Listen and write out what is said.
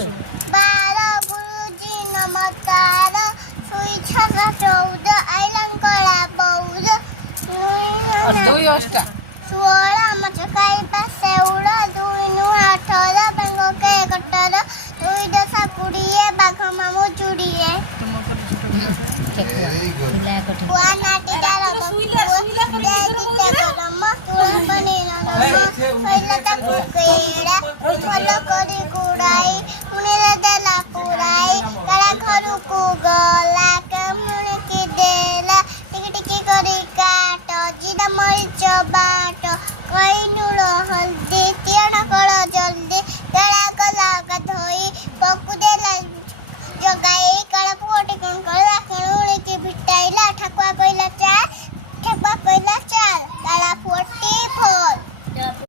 12 गुरुजी नमस्कार सुई 14 आइलन कला बौद और 2 अष्टा 16 मचकाई पासे उड़ 2 नु 18 बेंगो के 18 2 दशा 20 बाघ मामू चुड़िए नाटी डाल गुड़ाई